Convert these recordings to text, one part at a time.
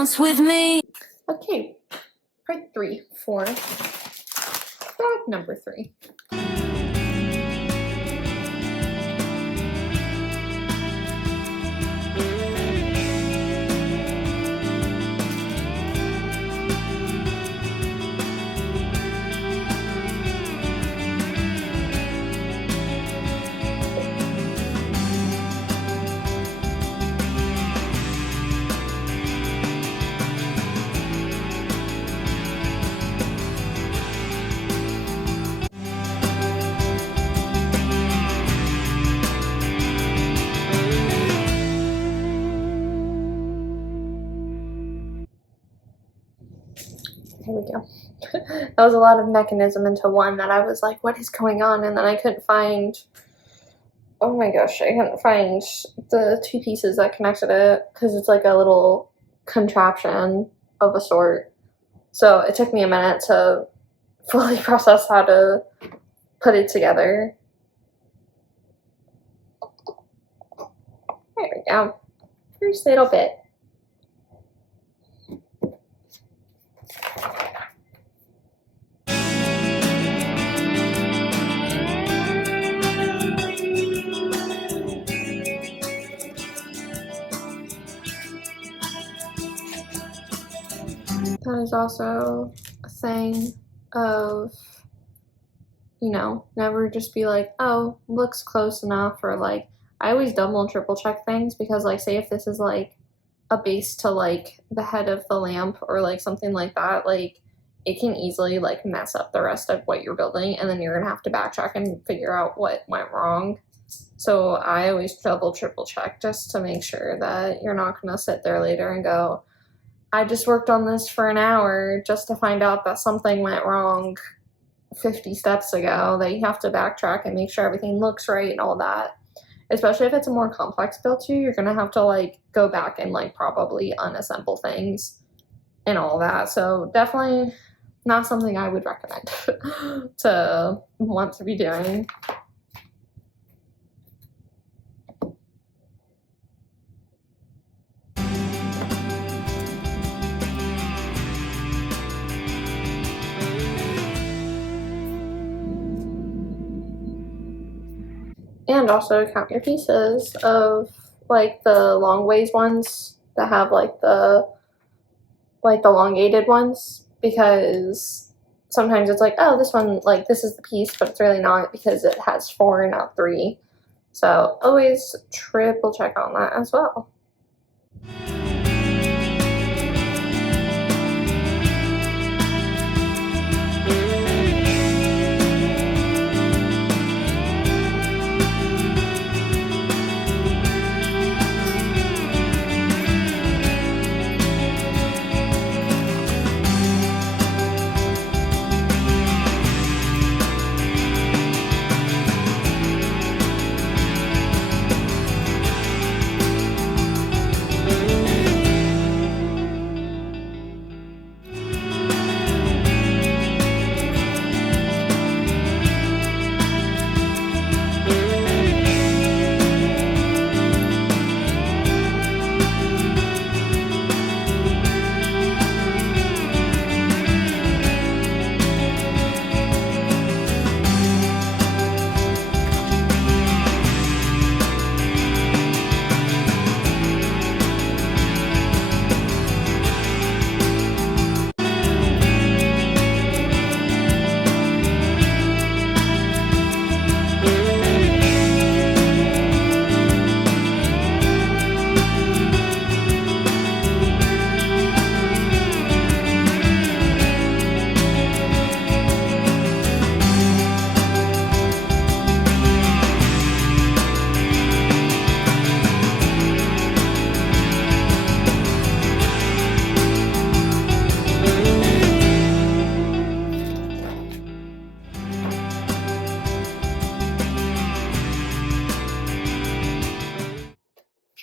bounce with me. Okay, part 3 for bag number 3. Here we go. That was a lot of mechanism into one that I was like, what is going on? And then I couldn't find, oh my gosh, I couldn't find the 2 pieces that connected it because it's like a little contraption of a sort. So it took me a minute to fully process how to put it together. There we go. First little bit. That is also a thing of, you know, never just be like, oh, looks close enough, or like, I always double and triple check things because, like, say if this is like a base to like the head of the lamp or like something like that, like it can easily like mess up the rest of what you're building, and then you're gonna have to backtrack and figure out what went wrong. So I always double triple check just to make sure that you're not gonna sit there later and go, I just worked on this for an hour just to find out that something went wrong 50 steps ago, that you have to backtrack and make sure everything looks right and all that. Especially if it's a more complex build too, you're gonna have to like go back and like probably unassemble things and all that. So definitely not something I would recommend to want to be doing. And also count your pieces of like the long ways ones that have like the elongated ones, because sometimes it's like, oh, this one, like this is the piece, but it's really not because it has 4 and not 3. So always triple check on that as well.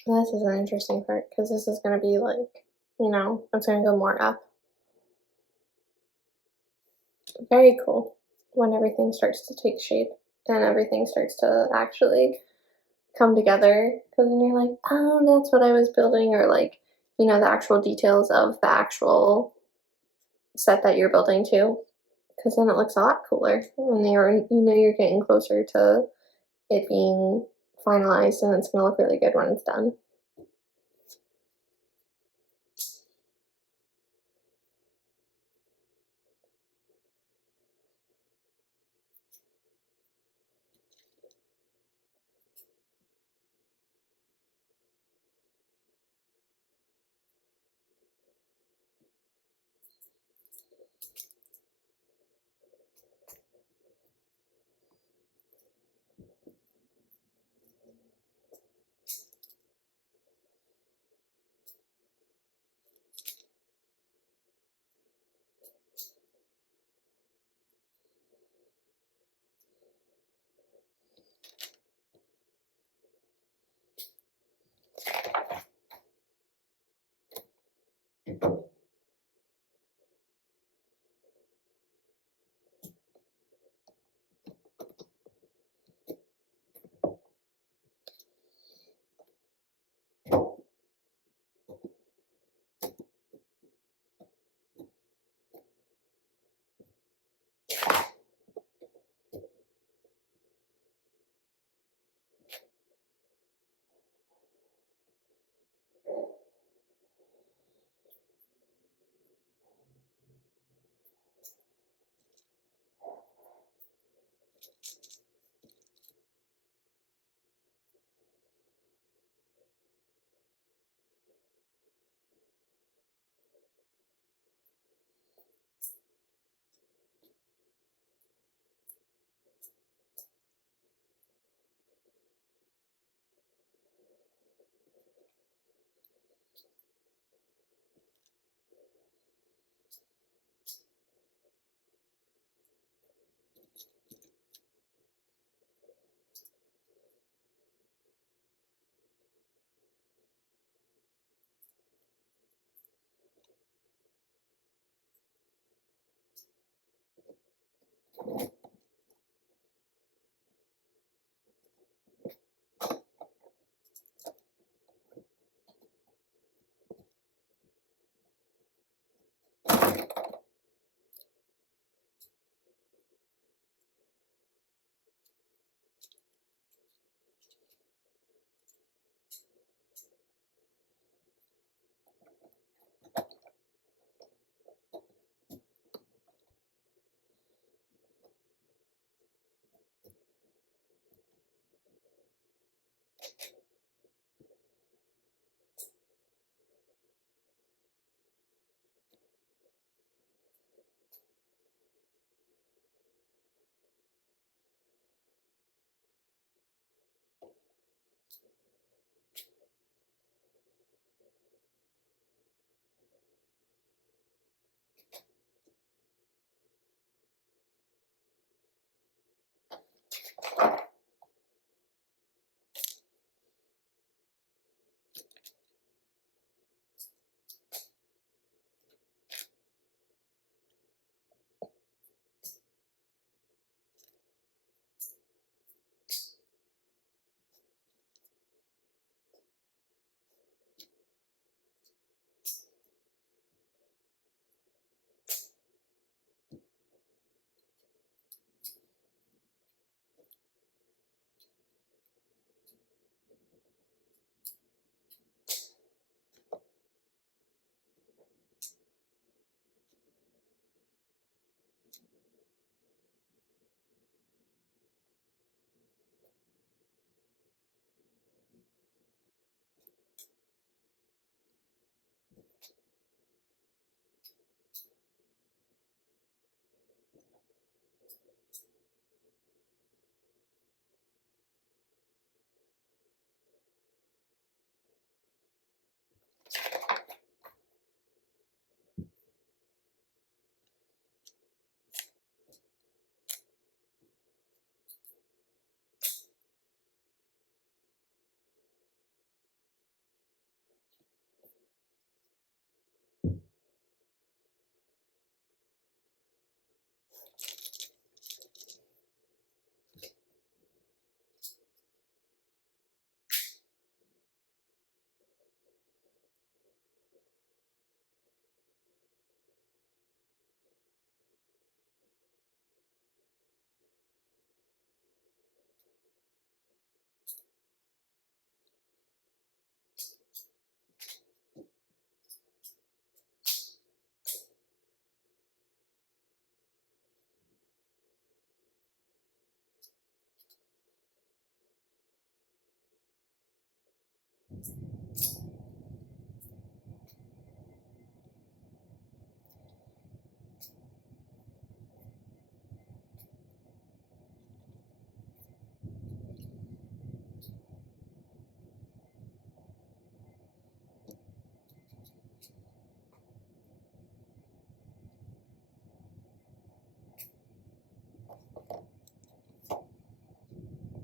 This is an interesting part because this is going to be like, you know, it's going to go more up. Very cool when everything starts to take shape and everything starts to actually come together, because then you're like, oh, that's what I was building, or like the actual details of the actual set that you're building too, because then it looks a lot cooler when you're getting closer to it being finalized, and it's going to look really good when it's done.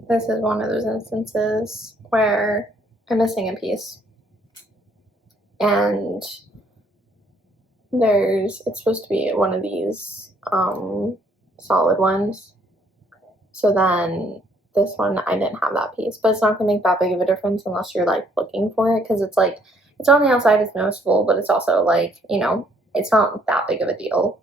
This is one of those instances where I'm missing a piece. And it's supposed to be one of these solid ones. So then this one, I didn't have that piece, but it's not gonna make that big of a difference unless you're like looking for it, because it's like, it's on the outside, it's noticeable, but it's also like, you know, it's not that big of a deal.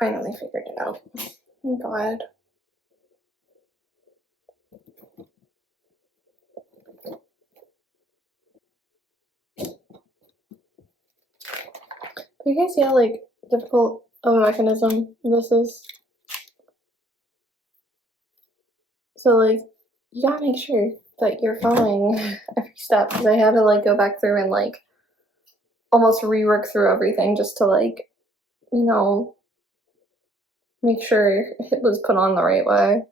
finally figured it out. Thank God. You guys see how like difficult of a mechanism this is? So like you gotta make sure that you're following every step, because I had to like go back through and like almost rework through everything just to like, you know, make sure it was put on the right way.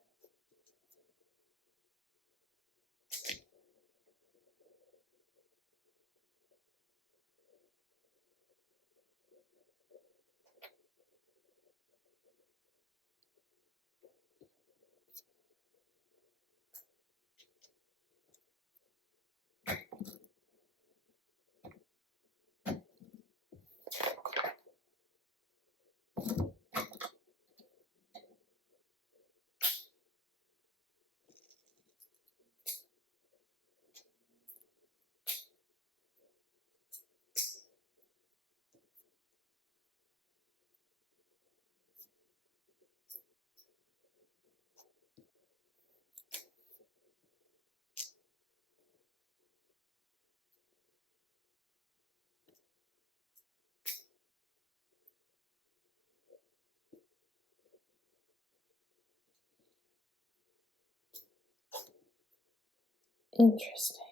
Interesting.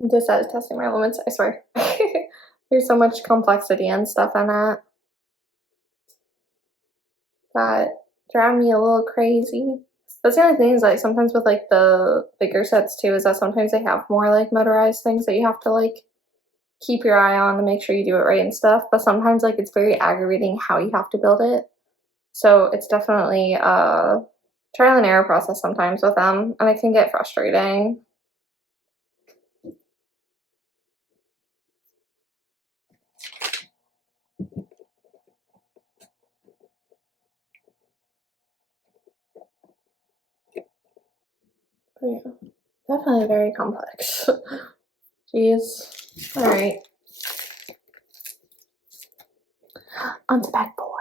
This is testing my limits, I swear. There's so much complexity and stuff in it that drive me a little crazy. That's the only thing is like sometimes with like the bigger sets too, is that sometimes they have more like motorized things that you have to like keep your eye on to make sure you do it right and stuff. But sometimes like it's very aggravating how you have to build it. So it's definitely a trial and error process sometimes with them, and it can get frustrating. Oh, yeah, definitely very complex. Jeez. All right. On to backboard.